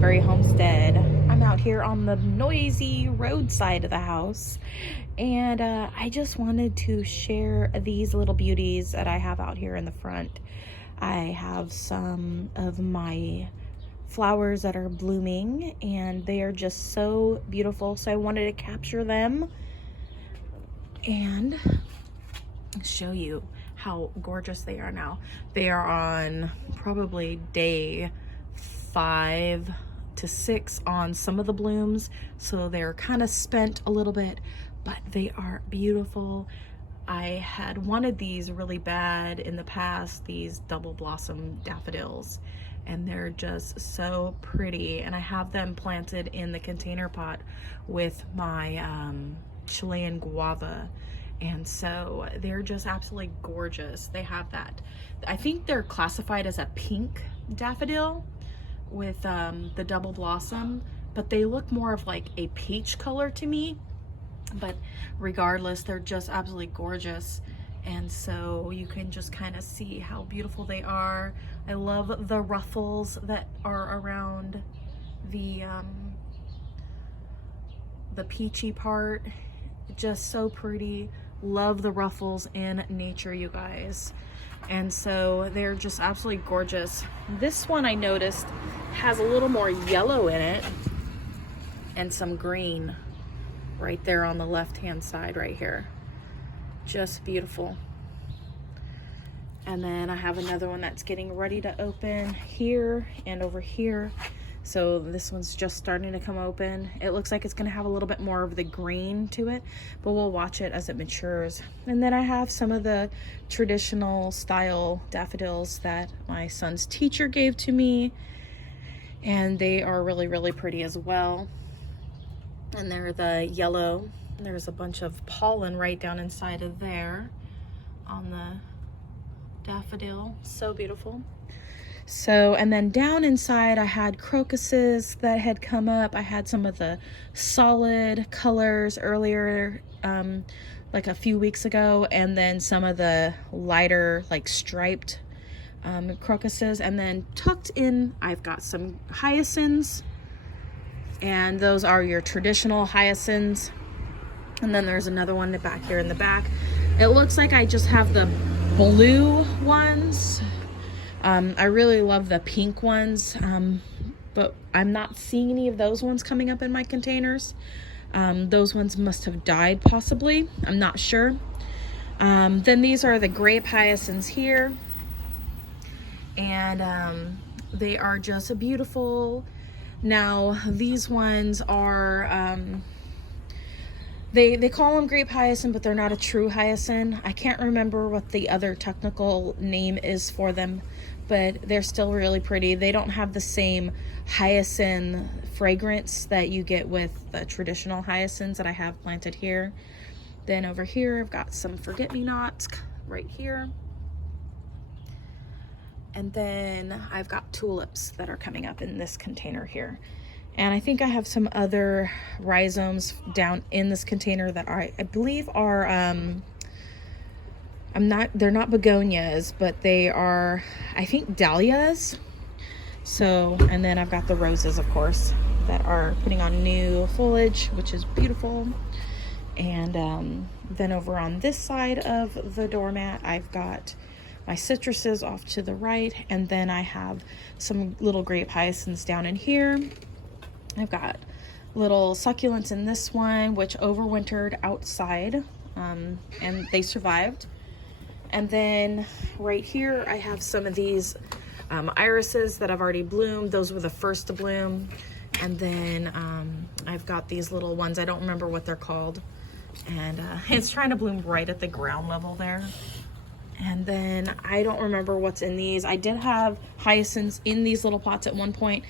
very homestead. I'm out here on the noisy roadside of the house, and I just wanted to share these little beauties that I have out here in the front. I have some of my flowers that are blooming, and they are just so beautiful, so I wanted to capture them and show you how gorgeous they are now. They are on probably day 5 to 6 on some of the blooms, so they're kind of spent a little bit, but they are beautiful. I had wanted these really bad in the past, these double blossom daffodils, and they're just so pretty, and I have them planted in the container pot with my Chilean guava. And so they're just absolutely gorgeous. They have that, I think they're classified as a pink daffodil with the double blossom, but they look more of like a peach color to me. But regardless, they're just absolutely gorgeous. And so you can just kind of see how beautiful they are. I love the ruffles that are around the peachy part. Just so pretty. Love the ruffles in nature, you guys. And so they're just absolutely gorgeous. This one I noticed has a little more yellow in it and some green right there on the left hand side right here. Just beautiful. And then I have another one that's getting ready to open here and over here. So this one's just starting to come open. It looks like it's going to have a little bit more of the green to it, but we'll watch it as it matures. And then I have some of the traditional style daffodils that my son's teacher gave to me, and they are really, really pretty as well. And they're the yellow. There's a bunch of pollen right down inside of there on the daffodil. So beautiful. So, and then down inside I had crocuses that had come up. I had some of the solid colors earlier, like a few weeks ago, and then some of the lighter, like striped crocuses. And then tucked in, I've got some hyacinths, and those are your traditional hyacinths. And then there's another one back here in the back. It looks like I just have the blue ones. I really love the pink ones, but I'm not seeing any of those ones coming up in my containers. Those ones must have died possibly. I'm not sure. Then these are the Grape Hyacinths here, and they are just beautiful. Now these ones are, they call them Grape Hyacinth, but they're not a true hyacinth. I can't remember what the other technical name is for them, but they're still really pretty. They don't have the same hyacinth fragrance that you get with the traditional hyacinths that I have planted here. Then over here, I've got some forget-me-nots right here. And then I've got tulips that are coming up in this container here. And I think I have some other rhizomes down in this container that I believe are, they're not begonias, but they are, I think, dahlias. So, and then I've got the roses, of course, that are putting on new foliage, which is beautiful. And then over on this side of the doormat, I've got my citruses off to the right, and then I have some little grape hyacinths down in here. I've got little succulents in this one, which overwintered outside, and they survived. And then right here, I have some of these irises that have already bloomed. Those were the first to bloom. And then I've got these little ones. I don't remember what they're called. And it's trying to bloom right at the ground level there. And then I don't remember what's in these. I did have hyacinths in these little pots at one point,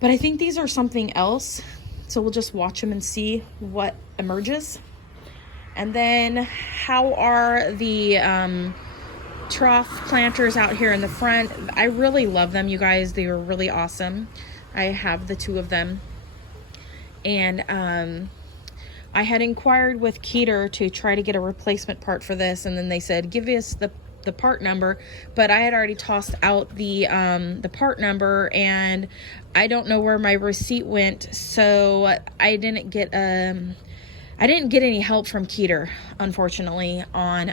but I think these are something else. So we'll just watch them and see what emerges. And then how are the trough planters out here in the front? I really love them, you guys. They were really awesome. I have the 2 of them. And I had inquired with Keter to try to get a replacement part for this, and then they said, give us the the part number, but I had already tossed out the part number, and I don't know where my receipt went, so I didn't get any help from Keeter, unfortunately, on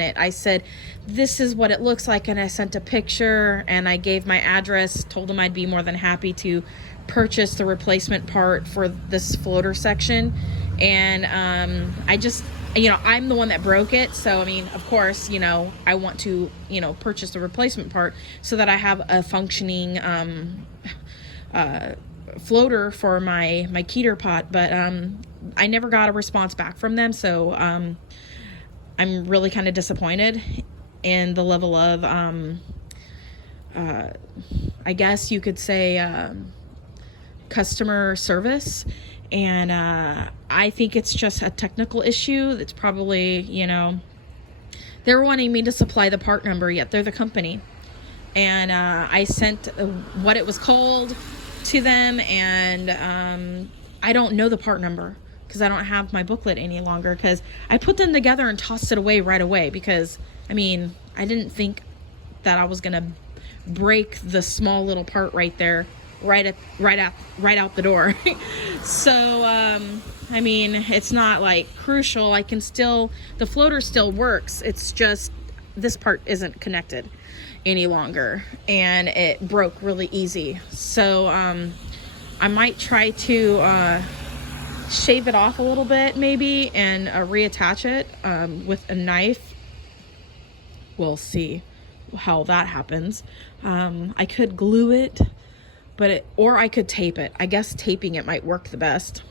it. I said, this is what it looks like, and I sent a picture, and I gave my address, told them I'd be more than happy to purchase the replacement part for this floater section. And I just, I'm the one that broke it, so I mean, of course, I want to, purchase the replacement part so that I have a functioning floater for my Keeter pot. But I never got a response back from them, so I'm really kind of disappointed in the level of I guess you could say customer service. And I think it's just a technical issue that's probably, they're wanting me to supply the part number, yet they're the company. And I sent what it was called to them, and I don't know the part number because I don't have my booklet any longer, because I put them together and tossed it away right away, because, I mean, I didn't think that I was going to break the small little part right there, right out the door. So I mean, it's not like crucial. I can still, the floater still works, it's just this part isn't connected any longer, and it broke really easy. So I might try to shave it off a little bit maybe, and reattach it with a knife. We'll see how that happens. I could glue it, or I could tape it. I guess taping it might work the best.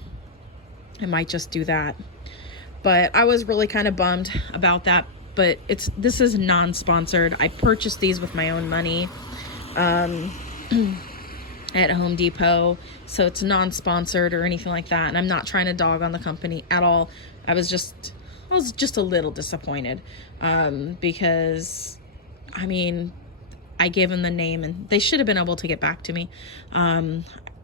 I might just do that. But I was really kind of bummed about that. But this is non-sponsored. I purchased these with my own money at Home Depot. So it's non-sponsored or anything like that. And I'm not trying to dog on the company at all. I was just a little disappointed because, I mean, I gave them the name, and they should have been able to get back to me.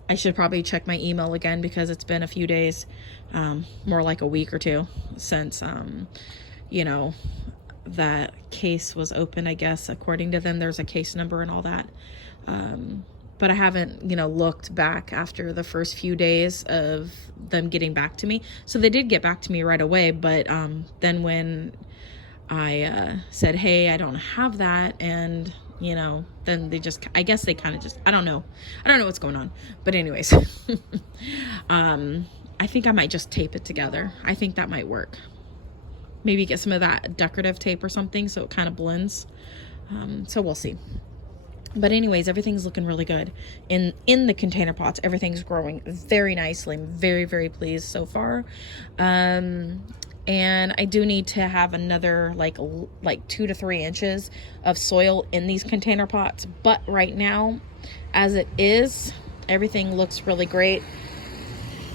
I should probably check my email again, because it's been a few days, more like a week or two since, that case was open. I guess according to them, there's a case number and all that. But I haven't, looked back after the first few days of them getting back to me. So they did get back to me right away. But then when I said, hey, I don't have that, and then they just, I guess they kind of just, I don't know what's going on. But anyways, I think I might just tape it together. I think that might work. Maybe get some of that decorative tape or something so it kind of blends. So we'll see. But anyways, everything's looking really good in the container pots. Everything's growing very nicely. I'm very, very pleased so far. And I do need to have another like 2 to 3 inches of soil in these container pots. But right now, as it is, everything looks really great.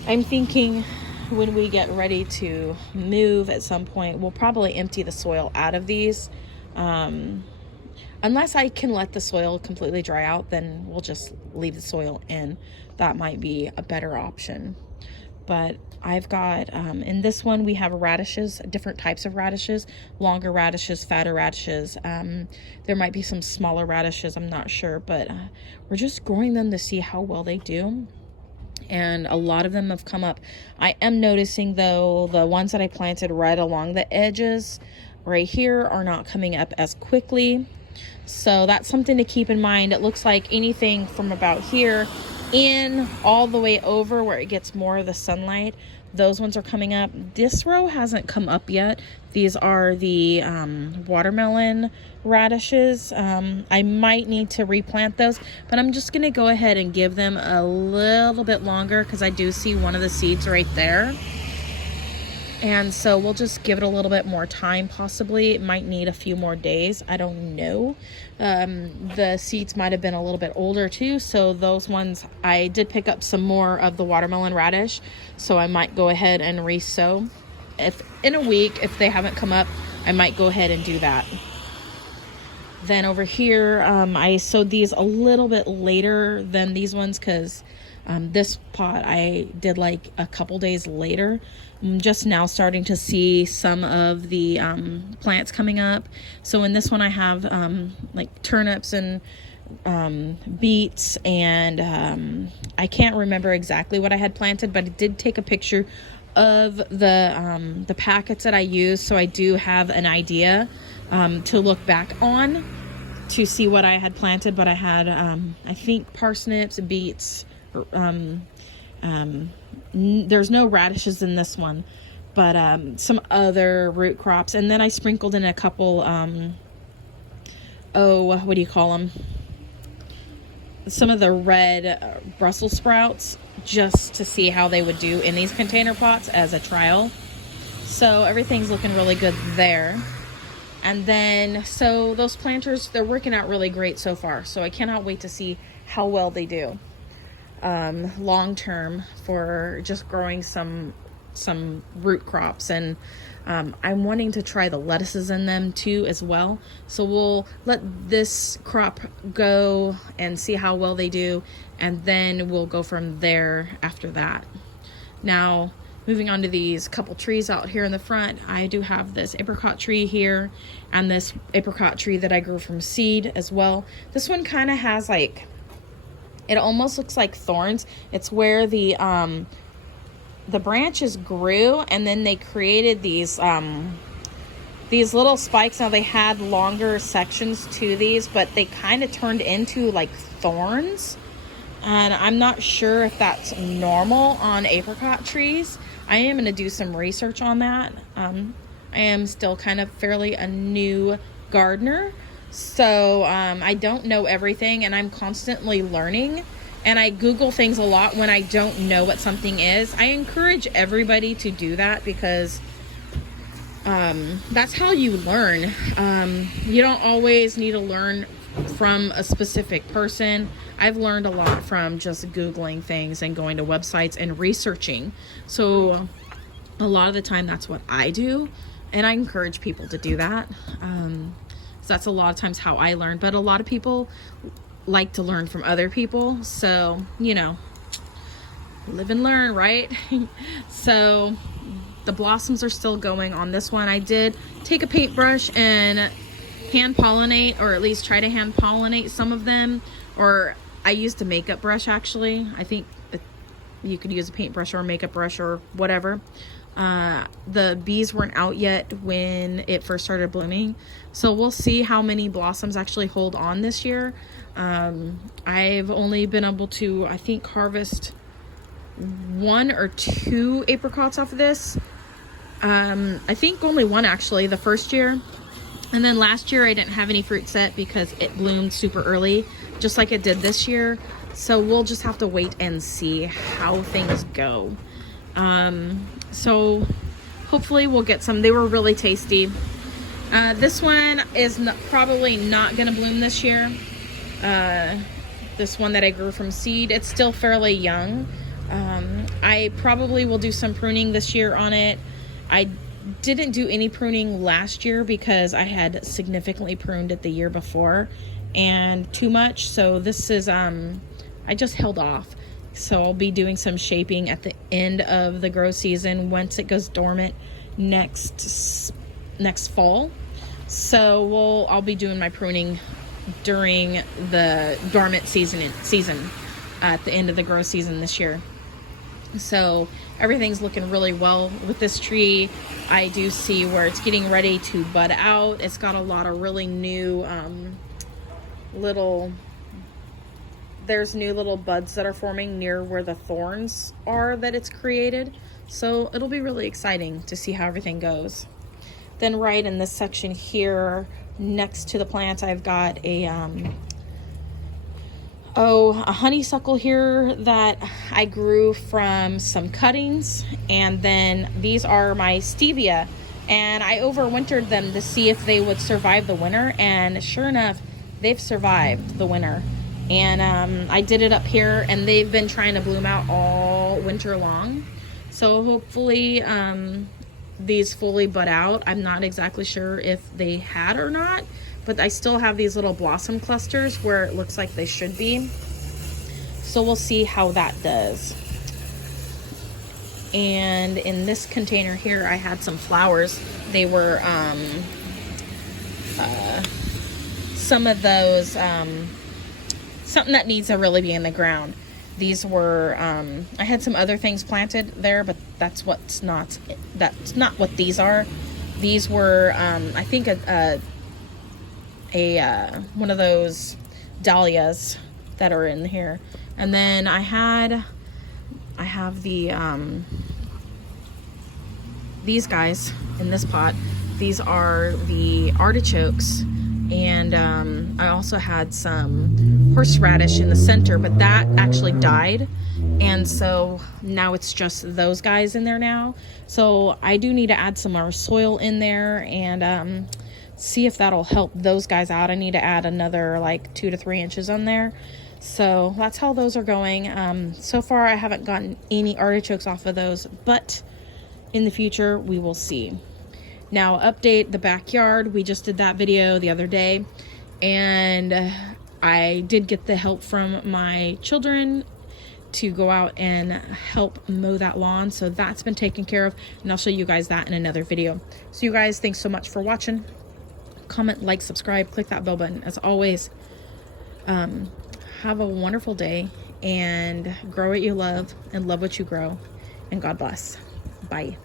I'm thinking when we get ready to move at some point, we'll probably empty the soil out of these. Unless I can let the soil completely dry out, then we'll just leave the soil in. That might be a better option. But I've got, in this one, we have radishes, different types of radishes, longer radishes, fatter radishes. There might be some smaller radishes, I'm not sure, but we're just growing them to see how well they do. And a lot of them have come up. I am noticing, though, the ones that I planted right along the edges right here are not coming up as quickly. So that's something to keep in mind. It looks like anything from about here in all the way over where it gets more of the sunlight, those ones are coming up. This row hasn't come up yet. These are the watermelon radishes. I might need to replant those, but I'm just gonna go ahead and give them a little bit longer, because I do see one of the seeds right there. And so we'll just give it a little bit more time, possibly. It might need a few more days. I don't know. The seeds might have been a little bit older too. So those ones, I did pick up some more of the watermelon radish. So I might go ahead and re-sow. If in a week, if they haven't come up, I might go ahead and do that. Then over here, I sowed these a little bit later than these ones, because This pot I did like a couple days later. I'm just now starting to see some of the plants coming up. So in this one I have like turnips and beets, and I can't remember exactly what I had planted, but I did take a picture of the packets that I used, so I do have an idea to look back on to see what I had planted. But I had I think parsnips, beets, there's no radishes in this one, but some other root crops, and then I sprinkled in a couple what do you call them, some of the red Brussels sprouts, just to see how they would do in these container pots as a trial. So everything's looking really good there. And then, so those planters, they're working out really great so far. So I cannot wait to see how well they do long term for just growing some root crops. And I'm wanting to try the lettuces in them too as well. So we'll let this crop go and see how well they do, and then we'll go from there after that. Now, moving on to these couple trees out here in the front, I do have this apricot tree here and this apricot tree that I grew from seed as well. This one kind of has like, it almost looks like thorns. It's where the branches grew, and then they created these little spikes. Now they had longer sections to these, but they kind of turned into like thorns. And I'm not sure if that's normal on apricot trees. I am going to do some research on that. I am still kind of fairly a new gardener, so I don't know everything, and I'm constantly learning. And I Google things a lot when I don't know what something is. I encourage everybody to do that, because that's how you learn. You don't always need to learn from a specific person. I've learned a lot from just Googling things and going to websites and researching. So a lot of the time that's what I do, and I encourage people to do that. So that's a lot of times how I learn, but a lot of people like to learn from other people. So, you know, live and learn, right? So the blossoms are still going on this one. I did take a paintbrush and hand pollinate, or at least try to hand pollinate some of them, or I used a makeup brush actually. I think you could use a paintbrush or a makeup brush or whatever. The bees weren't out yet when it first started blooming, so we'll see how many blossoms actually hold on this year. I've only been able to, I think, harvest 1 or 2 apricots off of this. I think only 1 actually the first year. And then last year I didn't have any fruit set because it bloomed super early, just like it did this year. So we'll just have to wait and see how things go. So hopefully we'll get some. They were really tasty. This one is probably not going to bloom this year. This one that I grew from seed, it's still fairly young. I probably will do some pruning this year on it. I didn't do any pruning last year because I had significantly pruned it the year before and too much. So this is, I just held off. So I'll be doing some shaping at the end of the grow season once it goes dormant next fall. So I'll be doing my pruning during the dormant season at the end of the grow season this year. So everything's looking really well with this tree. I do see where it's getting ready to bud out. It's got a lot of really new there's new little buds that are forming near where the thorns are that it's created. So it'll be really exciting to see how everything goes. Then right in this section here next to the plants, I've got a honeysuckle here that I grew from some cuttings, and then these are my stevia, and I overwintered them to see if they would survive the winter, and sure enough they've survived the winter. And I did it up here, and they've been trying to bloom out all winter long. So hopefully these fully bud out. I'm not exactly sure if they had or not, but I still have these little blossom clusters where it looks like they should be. So we'll see how that does. And in this container here, I had some flowers. They were some of those, something that needs to really be in the ground. These were, I had some other things planted there, but that's not what these are. These were, I think one of those dahlias that are in here. And then I have these guys in this pot. These are the artichokes, and I also had some horseradish in the center, but that actually died, and so now it's just those guys in there now. So I do need to add some more soil in there and see if that'll help those guys out. I need to add another like 2 to 3 inches on there. So that's how those are going. So far I haven't gotten any artichokes off of those, but in the future we will see. Now, update the backyard. We just did that video the other day, and I did get the help from my children to go out and help mow that lawn, so that's been taken care of, and I'll show you guys that in another video. So you guys, thanks so much for watching. Comment, like, subscribe, click that bell button. As always, have a wonderful day, and grow what you love and love what you grow, and God bless. Bye.